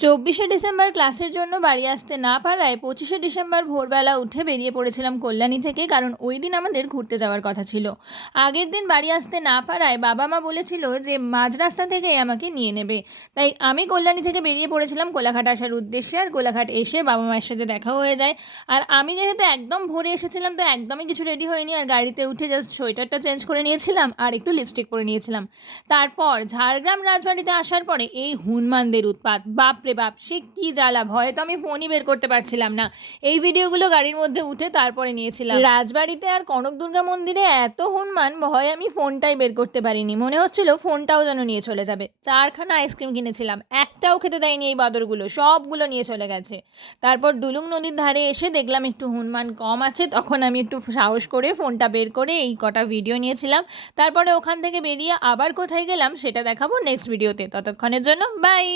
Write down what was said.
December ক্লাসের জন্য বাড়ি আসতে না পারায় 25শে ডিসেম্বর ভোরবেলা উঠে বেরিয়ে পড়েছিলাম কল্যাণী থেকে, কারণ ওই দিন আমাদের ঘুরতে যাওয়ার কথা ছিল। আগের দিন বাড়ি আসতে না পারায় বাবা মা বলেছিল যে মাঝ রাস্তা থেকেই আমাকে নিয়ে নেবে। তাই আমি কল্যাণী থেকে বেরিয়ে পড়েছিলাম কোলাঘাট আসার উদ্দেশ্যে। আর কোলাঘাট এসে বাবা মায়ের সাথে দেখাও হয়ে যায়। আর আমি যেহেতু একদম ভোরে এসেছিলাম, তো একদমই কিছু রেডি হয়নি, আর গাড়িতে উঠে জাস্ট সোয়েটারটা চেঞ্জ করে নিয়েছিলাম আর একটু লিপস্টিক পরে নিয়েছিলাম। তারপর ঝাড়গ্রাম রাজবাড়িতে আসার পরে এই হনুমানদের উৎপাত, বাপ রে বাপ, সে কী জ্বালা! ভয়ে তো আমি ফোনই বের করতে পারছিলাম না। এই ভিডিওগুলো গাড়ির মধ্যে উঠে তারপরে নিয়েছিলাম। রাজবাড়িতে আর কনক দুর্গা মন্দিরে এত হনুমান, ভয়ে আমি ফোনটাই বের করতে পারিনি। মনে হচ্ছিল ফোনটাও যেন নিয়ে চলে যাবে। 4খানা আইসক্রিম কিনেছিলাম, একটাও খেতে দেয়নি এই বাদরগুলো, সবগুলো নিয়ে চলে গেছে। তারপর ডুলুং নদীর ধারে এসে দেখলাম একটু হনুমান কম আছে, তখন আমি একটু সাহস করে ফোনটা বের করে এই কটা ভিডিও নিয়েছিলাম। তারপরে ওখান থেকে বেরিয়ে আবার কোথায় গেলাম সেটা দেখাবো নেক্সট ভিডিওতে। ততক্ষণের জন্য বাই।